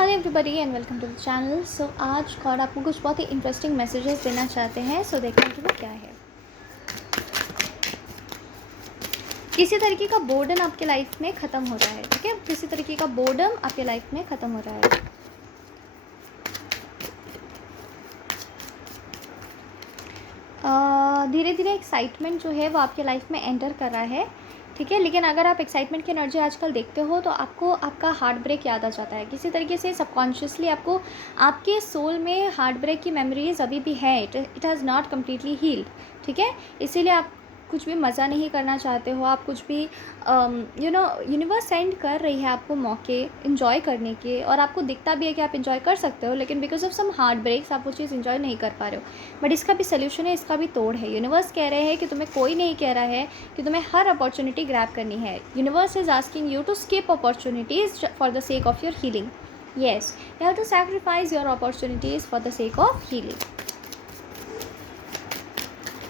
Hello everybody and welcome to the channel. So आज गॉड आपको कुछ बहुत ही इंटरेस्टिंग मैसेजेस देना चाहते हैं। सो देखते हैं कि वो क्या है। किसी तरीके का बोर्डन आपके लाइफ में ख़त्म हो रहा है, ठीक है। किसी तरीके का बोर्डम आपके लाइफ में ख़त्म हो रहा है। धीरे धीरे एक्साइटमेंट जो है वो आपके लाइफ में एंटर कर रहा है, ठीक है। लेकिन अगर आप एक्साइटमेंट की एनर्जी आजकल देखते हो तो आपको आपका हार्ट ब्रेक याद आ जाता है। किसी तरीके से सबकॉन्शियसली आपको आपके सोल में हार्ट ब्रेक की मेमोरीज अभी भी है। It has not completely healed, ठीक है। इसीलिए आप कुछ भी मज़ा नहीं करना चाहते हो। आप कुछ भी यूनिवर्स सेंड कर रही है आपको मौके इन्जॉय करने के, और आपको दिखता भी है कि आप इन्जॉय कर सकते हो, लेकिन because of some heart breaks आप वो चीज़ इन्जॉय नहीं कर पा रहे हो। बट इसका भी सोल्यूशन है, इसका भी तोड़ है। यूनिवर्स कह रहे हैं कि तुम्हें कोई नहीं कह रहा है कि तुम्हें हर अपॉर्चुनिटी ग्रैब करनी है। Universe is asking you to skip opportunities for the sake of your healing. Yes, you have to sacrifice your opportunities for the sake of healing.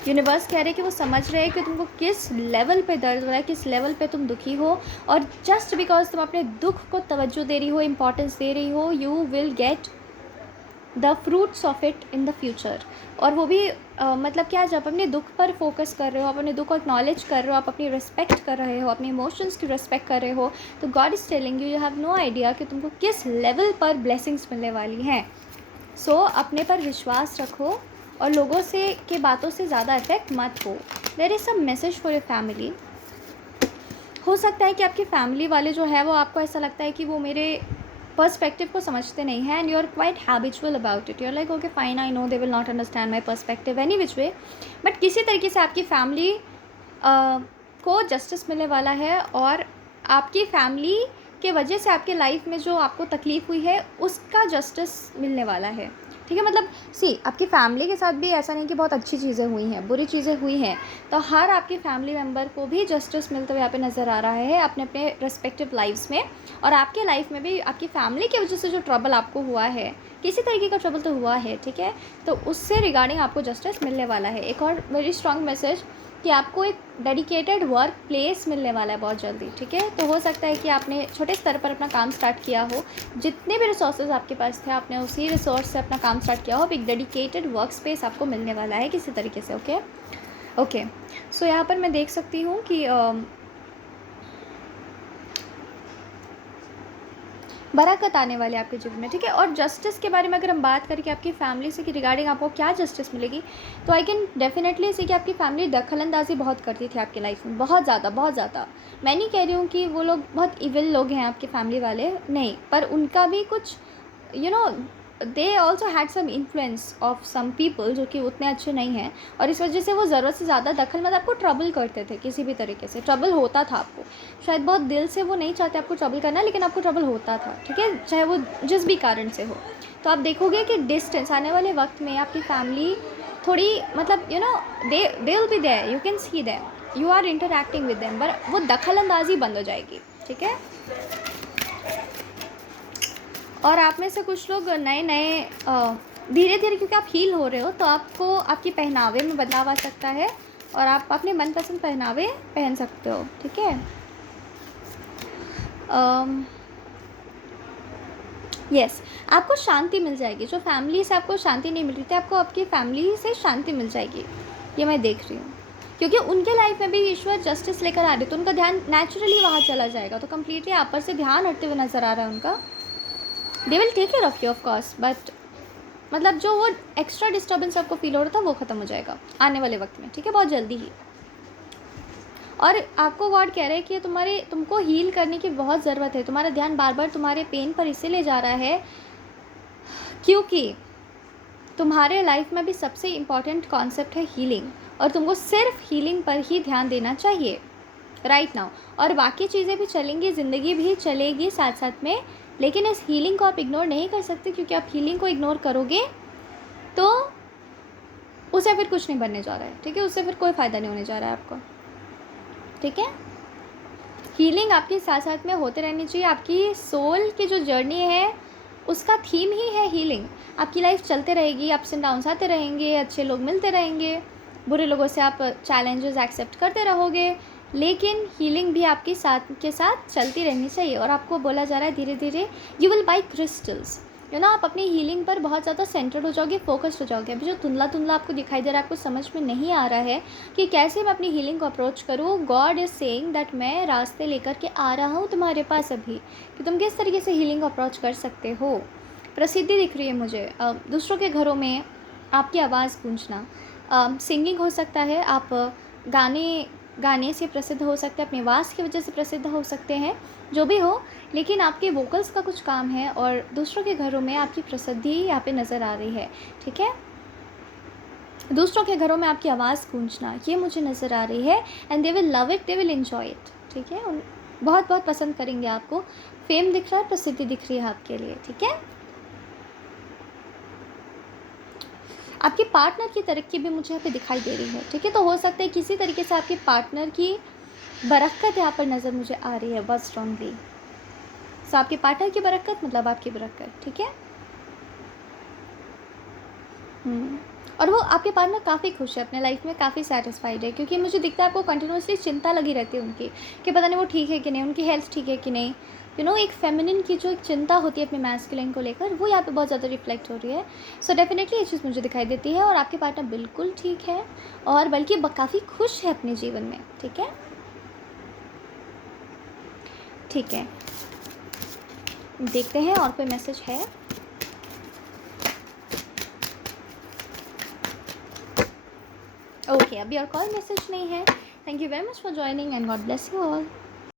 Universe कह रहे हैं कि वो समझ रहे हैं कि तुमको किस लेवल पे दर्द हो रहा है, किस लेवल पे तुम दुखी हो, और जस्ट बिकॉज तुम अपने दुख को तवज्जो दे रही हो, इंपॉर्टेंस दे रही हो, you will get the fruits of it in the future. और वो भी मतलब क्या, जब अपने दुख पर फोकस कर रहे हो, आप अपने दुख को एक्नॉलेज कर रहे हो, आप अपनी रिस्पेक्ट कर रहे हो, अपने इमोशंस की रिस्पेक्ट कर रहे हो, तो God is telling you, you have no idea कि तुमको किस लेवल पर ब्लेसिंग्स मिलने वाली हैं। सो अपने पर विश्वास रखो और लोगों से के बातों से ज़्यादा इफेक्ट मत हो। There is some message for your family. हो सकता है कि आपकी फैमिली वाले जो है वो आपको ऐसा लगता है कि वो मेरे पर्सपेक्टिव को समझते नहीं हैं, and you are quite habitual about it. You are like okay fine, I know they will not understand my perspective any which way. But किसी तरीके से आपकी फैमिली को जस्टिस मिलने वाला है, और आपकी फैमिली के वजह से आपके लाइफ में जो आपको तकलीफ़ हुई है उसका जस्टिस मिलने वाला है, ठीक है। मतलब आपकी फैमिली के साथ भी ऐसा नहीं कि बहुत अच्छी चीज़ें हुई हैं, बुरी चीज़ें हुई हैं, तो हर आपकी फैमिली मेम्बर को भी जस्टिस मिलते हुए यहाँ पे नज़र आ रहा है अपने अपने रेस्पेक्टिव लाइफ्स में। और आपके लाइफ में भी आपकी फैमिली की वजह से जो ट्रबल आपको हुआ है, किसी तरीके का ट्रबल तो हुआ है, ठीक है, तो उससे रिगार्डिंग आपको जस्टिस मिलने वाला है। एक और वेरी स्ट्रॉन्ग मैसेज कि आपको एक डेडिकेटेड वर्क प्लेस मिलने वाला है बहुत जल्दी, ठीक है। तो हो सकता है कि आपने छोटे स्तर पर अपना काम स्टार्ट किया हो, जितने भी रिसोर्सेज आपके पास थे आपने उसी रिसोर्स से अपना काम स्टार्ट किया हो। अब एक डेडिकेटेड वर्क स्पेस आपको मिलने वाला है किसी तरीके से। ओके। सो यहाँ पर मैं देख सकती हूँ कि बरकत आने वाली है आपके जीवन में, ठीक है। और जस्टिस के बारे में अगर हम बात करें कि आपकी फैमिली से कि रिगार्डिंग आपको क्या जस्टिस मिलेगी, तो आई कैन डेफिनेटली सी कि आपकी फैमिली दखलंदाजी बहुत करती थी आपकी लाइफ में, बहुत ज़्यादा बहुत ज़्यादा। मैं नहीं कह रही हूँ कि वो लोग बहुत इविल लोग हैं आपकी फैमिली वाले, नहीं, पर उनका भी कुछ they also had some influence of some people जो कि उतने अच्छे नहीं हैं, और इस वजह से वो ज़रूरत से ज़्यादा दखल मतलब आपको ट्रबल करते थे। किसी भी तरीके से ट्रबल होता था आपको, शायद बहुत दिल से वो नहीं चाहते आपको ट्रबल करना, लेकिन आपको ट्रबल होता था, ठीक है, चाहे वो जिस भी कारण से हो। तो आप देखोगे कि डिस्टेंस आने वाले वक्त में आपकी फैमिली थोड़ी मतलब they will be there, you can see them, you are interacting with them, पर वो दखल अंदाजी बंद हो जाएगी, ठीक है। और आप में से कुछ लोग नए नए धीरे धीरे, क्योंकि आप हील हो रहे हो, तो आपको आपकी पहनावे में बदलाव आ सकता है और आप अपने मनपसंद पहनावे पहन सकते हो, ठीक है। यस, आपको शांति मिल जाएगी। जो फैमिली से आपको शांति नहीं मिल रही थी, आपको आपकी फैमिली से शांति मिल जाएगी, ये मैं देख रही हूँ। क्योंकि उनके लाइफ में भी ईश्वर जस्टिस लेकर आ रहे, तो उनका ध्यान नेचुरली वहाँ चला जाएगा। तो कम्प्लीटली आप पर से ध्यान हटते हुए नज़र आ रहा है उनका। They will take care of you of course, but मतलब जो वो एक्स्ट्रा डिस्टर्बेंस आपको फील हो रहा था वो ख़त्म हो जाएगा आने वाले वक्त में, ठीक है, बहुत जल्दी ही। और आपको गॉड कह रहे हैं कि तुमको हील करने की बहुत ज़रूरत है। तुम्हारा ध्यान बार बार तुम्हारे पेन पर इसीलिए जा रहा है क्योंकि तुम्हारे लाइफ में भी सबसे इम्पॉर्टेंट कॉन्सेप्ट है हीलिंग, और तुमको सिर्फ हीलिंग पर ही ध्यान देना चाहिए राइट नाउ। और बाकी चीज़ें भी चलेंगी, ज़िंदगी भी चलेगी साथ साथ में, लेकिन इस हीलिंग को आप इग्नोर नहीं कर सकते, क्योंकि आप हीलिंग को इग्नोर करोगे तो उसे फिर कुछ नहीं बनने जा रहा है, ठीक है, उससे फिर कोई फ़ायदा नहीं होने जा रहा है आपको, ठीक है। हीलिंग आपके साथ साथ में होते रहनी चाहिए। आपकी सोल की जो जर्नी है उसका थीम ही है हीलिंग। आपकी लाइफ चलते रहेगी, अप्स एंड डाउन्स आते रहेंगे, अच्छे लोग मिलते रहेंगे, बुरे लोगों से आप चैलेंजेस एक्सेप्ट करते रहोगे, लेकिन हीलिंग भी आपके साथ के साथ चलती रहनी चाहिए। और आपको बोला जा रहा है धीरे धीरे यू विल बाई क्रिस्टल्स, आप अपनी हीलिंग पर बहुत ज़्यादा सेंटर्ड हो जाओगे, फोकस्ड हो जाओगे। अभी जो धुंधला धुंधला आपको दिखाई दे रहा है, आपको समझ में नहीं आ रहा है कि कैसे मैं अपनी हीलिंग को अप्रोच करूँ, गॉड इज़ सेइंग दैट मैं रास्ते लेकर के आ रहा हूँ तुम्हारे पास अभी, कि तुम किस तरीके से हीलिंग को अप्रोच कर सकते हो। प्रसिद्धि दिख रही है मुझे, दूसरों के घरों में आपकी आवाज़ गूंजना, सिंगिंग हो सकता है, आप गाने गाने से प्रसिद्ध हो सकते हैं, अपनी आवाज़ की वजह से प्रसिद्ध हो सकते हैं, जो भी हो, लेकिन आपके वोकल्स का कुछ काम है और दूसरों के घरों में आपकी प्रसिद्धि यहाँ पे नज़र आ रही है। ठीक है, दूसरों के घरों में आपकी आवाज़ गूंजना ये मुझे नज़र आ रही है। And they will love it, they will enjoy it. ठीक है, बहुत बहुत पसंद करेंगे आपको। फेम दिख रहा है, प्रसिद्धि दिख रही है आपके लिए। ठीक है, आपके पार्टनर की तरक्की भी मुझे यहाँ पे दिखाई दे रही है। ठीक है, तो हो सकता है किसी तरीके से आपके पार्टनर की बरक़्क़त यहाँ पर नज़र मुझे आ रही है बहुत स्ट्रांगली। सो आपके पार्टनर की बरक़्क़त मतलब आपकी बरक़्क़त। ठीक है, और वो आपके पार्टनर काफ़ी खुश है, अपने लाइफ में काफ़ी सेटिस्फाइड है, क्योंकि मुझे दिखता है आपको कंटिन्यूसली चिंता लगी रहती है उनकी, कि पता नहीं वो ठीक है कि नहीं, उनकी हेल्थ ठीक है कि नहीं। एक फेमिनिन की जो एक चिंता होती है अपने मैस्कुलिन को लेकर, वो यहाँ पे बहुत ज़्यादा रिफ्लेक्ट हो रही है। सो डेफिनेटली ये चीज़ मुझे दिखाई देती है। और आपके पार्टनर बिल्कुल ठीक है, और बल्कि काफ़ी खुश है अपने जीवन में। ठीक है, ठीक है, देखते हैं और कोई मैसेज है। ओके, अभी और कोई मैसेज नहीं है। Thank you very much for joining and God bless you all.